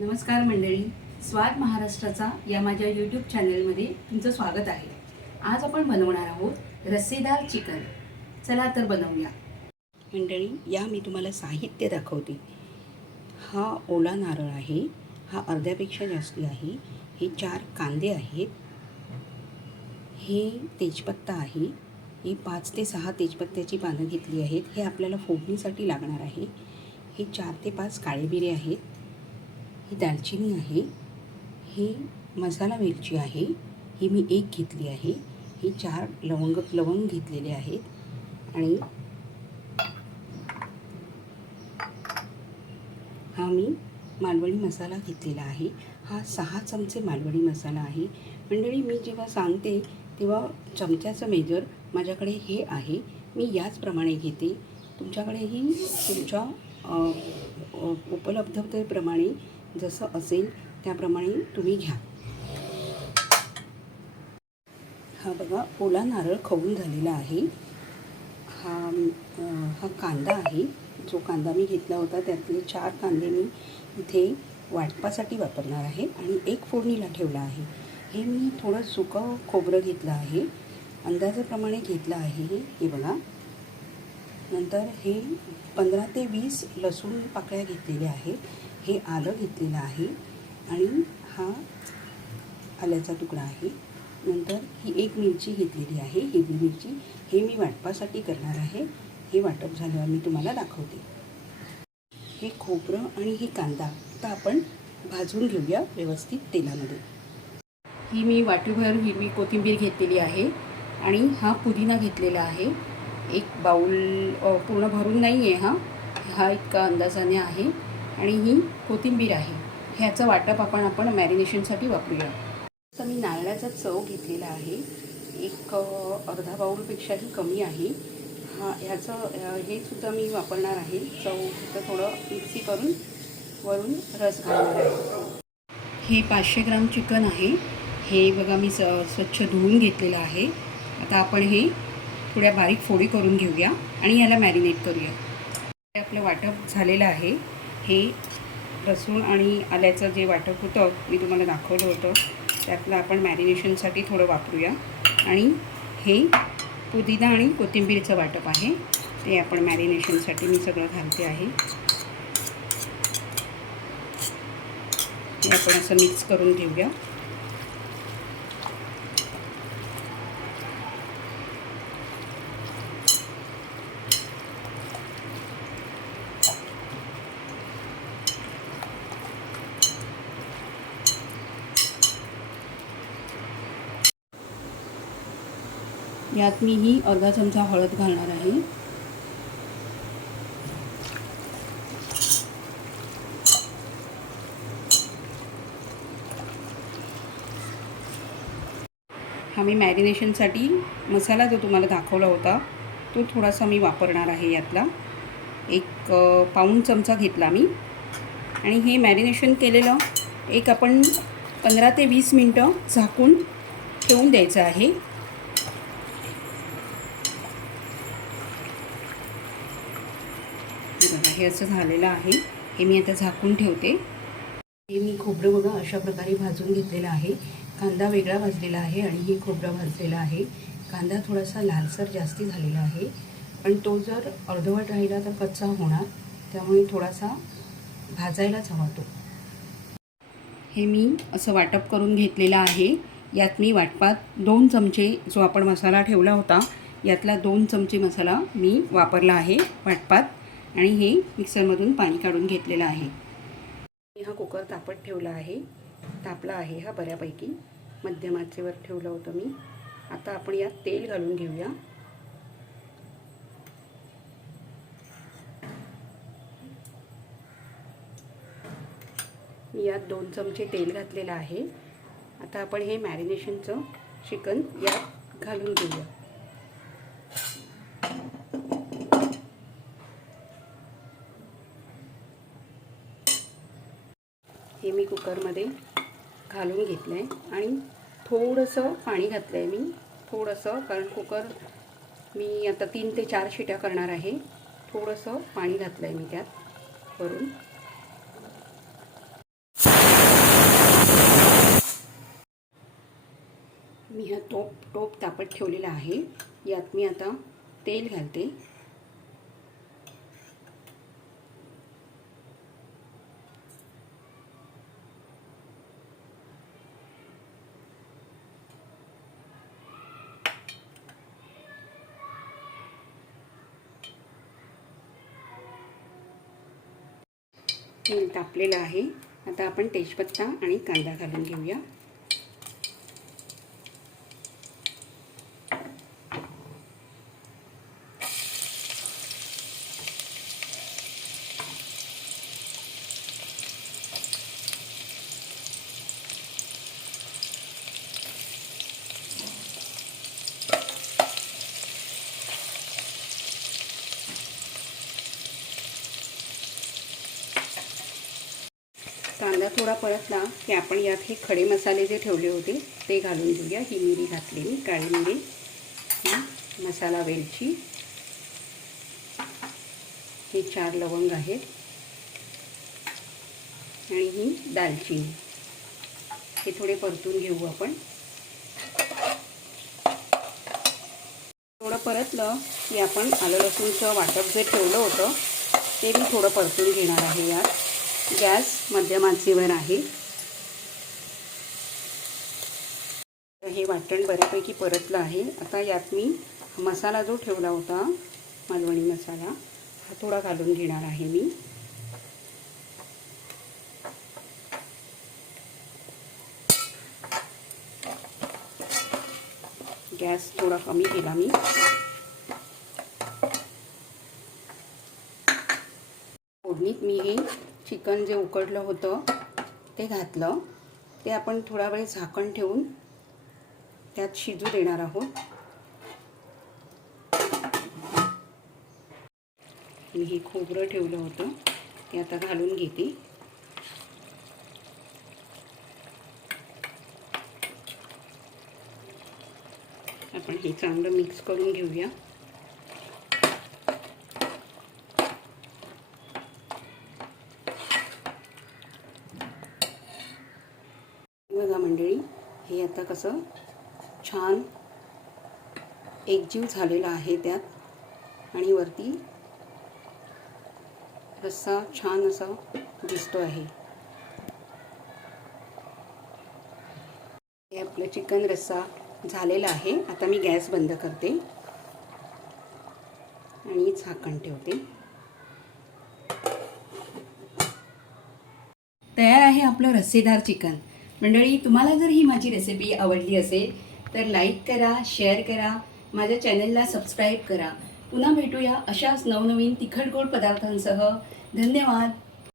नमस्कार मंडळी, स्वाद महाराष्ट्राचा या माझ्या यूट्यूब चॅनलमध्ये तुमचं स्वागत आहे। आज आपण बनवणार आहोत रस्सेदार चिकन। चला तर बनवूया। मंडळी, या मी तुम्हाला साहित्य दाखवते। हा ओला नारळ आहे, हा अर्ध्यापेक्षा जास्त आहे। हे 4 कांदे आहेत, हे तेजपत्ता आहे, ही 5 ते 6 तेजपत्त्याची पानं घेतली आहेत। हे आपल्याला फोडणीसाठी लागणार आहे। हे 4 ते 5 काळे मिरे आहेत, ही दालचिनी आहे, ही मसाला वेलची आहे, ही मी 1 घेतली आहे, ही 4 लवंग घेतलेले आहेत आणि हा मी मालवणी मसाला घेतलेला आहे। हा 6 चमचे मालवणी मसाला आहे। मंडळी, मी जेव्हा सांगते तेव्हा चमच्याचं मेजर माझ्याकडे हे आहे, मी याचप्रमाणे घेते। तुमच्याकडेही तुमच्या उपलब्धतेप्रमाणे जसं असेल त्याप्रमाणे तुम्ही घ्या। हा बघा, ओला नारळ खवून झालेला आहे। हा कांदा आहे, जो कांदा मी घेतला होता त्यातले 4 कांदे मी इथे वाटपासाठी वापरणार आहे आणि 1 फोडणीला ठेवला आहे। हे मी थोडं सुकं खोबरं घेतलं आहे, अंदाजाप्रमाणे घेतलं आहे हे बघा। नंतर हे 15 ते 20 लसूण पाकळ्या घेतलेल्या आहेत, हे आलं घेतलेलं आहे आणि हा आल्याचा तुकडा आहे। नंतर ही 1 मिरची घेतलेली आहे, हिरवी मिरची। हे मी वाटपासाठी करणार आहे, हे वाटप झाल्यावर मी तुम्हाला दाखवते। हे खोबरं आणि हे कांदा आता आपण भाजून घेऊया व्यवस्थित तेलामध्ये। ही मी वाटीभर हिरवी कोथिंबीर घेतलेली आहे आणि हा पुदिना घेतलेला आहे। 1 बाउल पूर्ण भरून नाही आहे, हा इतका अंदाजाने आहे आणि ही कोथिंबीर आहे। ह्याचं वाटप आपण मॅरिनेशनसाठी वापरूया। तर मी नारळाचा चव घेतलेला आहे, एक अर्धा बाउलपेक्षाही कमी आहे। हे सुद्धा मी वापरणार आहे। चव तर थोडं मिक्सी करून वरून रस घालणार आहे। हे 500 ग्राम चिकन आहे, हे बघा मी स्वच्छ धुवून घेतलेलं आहे। आता आपण हे थोड्या बारीक फोडी करून घेऊया आणि याला मॅरिनेट करूया। हे आपलं वाटप झालेलं आहे। हे लसूण आणि आल्याचं जे वाटप होतं मी तुम्हाला दाखवलं होतं, त्यातलं आपण मॅरिनेशनसाठी थोडं वापरूया आणि हे पुदिना आणि कोथिंबीरचं वाटप आहे, ते आपण मॅरिनेशनसाठी मी सगळं घालते आहे। हे आपण असं मिक्स करून घेऊया। यात मी ही अर्धा चमचा हळद घालणार आहे। हा मी मॅरिनेशनसाठी मसाला जो तुम्हाला दाखवला होता तो थोडासा मी वापरणार आहे। यातला 1 पाऊण चमचा घेतला मी आणि हे मॅरिनेशन केलेलं एक आपण 15 ते 20 मिनटं झाकून ठेवून द्यायचं आहे। बघा, हे असं झालेलं आहे। हे मी आता झाकून ठेवते। हे मी खोबरं बघा अशा प्रकारे भाजून घेतलेलं आहे। कांदा वेगळा भाजलेला आहे आणि हे खोबरं भाजलेलं आहे। कांदा थोडासा लालसर जास्ती झालेला आहे, पण तो जर अर्धवट राहिला तर कच्चा होणार, त्यामुळे थोडासा भाजायलाच हवा तो। हे मी असं वाटप करून घेतलेलं आहे। यात मी वाटपात 2 चमचे जो आपण मसाला ठेवला होता यातला 2 चमचे मसाला मी वापरला आहे वाटपात आणि हे मिक्सरमधून पाणी काढून घेतलेलं आहे। हा कुकर तापत ठेवला आहे, तापला आहे हा बऱ्यापैकी, मध्यम आचेवर ठेवलं होतं मी। आता आपण यात तेल घालून घेऊया। मी यात 2 चमचे तेल घातलेलं आहे। आता आपण हे मॅरिनेशनचं चिकन यात घालून घेऊया। हे मी कुकरमध्ये घालून घेतलं आहे आणि थोडंसं पाणी घातलं आहे मी, थोडंसं, कारण कुकर मी आता 3 ते 4 शिट्या करणार आहे। थोडंसं पाणी घातलं आहे मी त्यात वरून। ह्या टोप तापत ठेवलेला आहे. यात मी आता तेल घालते. तेल तापलेलं आहे. आता आपण तेजपत्ता आणि कांदा घालून घेऊया. कांदा थोडा परतला की आपण यात हे खडे मसाले जे ठेवले होते ते घालून घेऊया. ही मिरी घातलेली, काळी मिरी, मसाला वेलची, हे 4 लवंग आहेत आणि ही दालचिनी. हे थोडे परतून घेऊ आपण. थोडं परतलं की आपण आलं लसूणचं वाटप जे ठेवलं होतं ते मी थोडं परतून घेणार आहे. यात गॅस मध्यम आचेवर आहे. हे वाटण बऱ्यापैकी परतलं आहे. आता यात मी मसाला जो ठेवला होता, मालवणी मसाला, हा थोडा घालून घेणार आहे मी. गॅस थोडा कमी केला मी. फोडणीत मी हे चिकन जे उकडलं होतं ते घातलं. ते आपण थोडा वेळ झाकण ठेवून त्यात शिजू देणार आहोत. मी हे खोबरं ठेवलं होतं ते आता घालून घेते. आपण हे चांगलं मिक्स करून घेऊया. बघा मंडळी, हे आता कसं छान एकजीव झालेला आहे त्यात, आणि वरती रस्सा छान असा दिसतो आहे. हे आपलं चिकन रस्सा झालेला आहे. आता मी गॅस बंद करते आणि झाकण ठेवते. तयार आहे आपलं रस्सेदार चिकन. मंडळी, तुम्हाला जर ही माझी रेसिपी आवडली असेल तर लाईक करा, शेअर करा, माझ्या चॅनलला सबस्क्राईब करा. पुन्हा भेटूया अशाच नवनवीन तिखट गोड पदार्थांसह. धन्यवाद.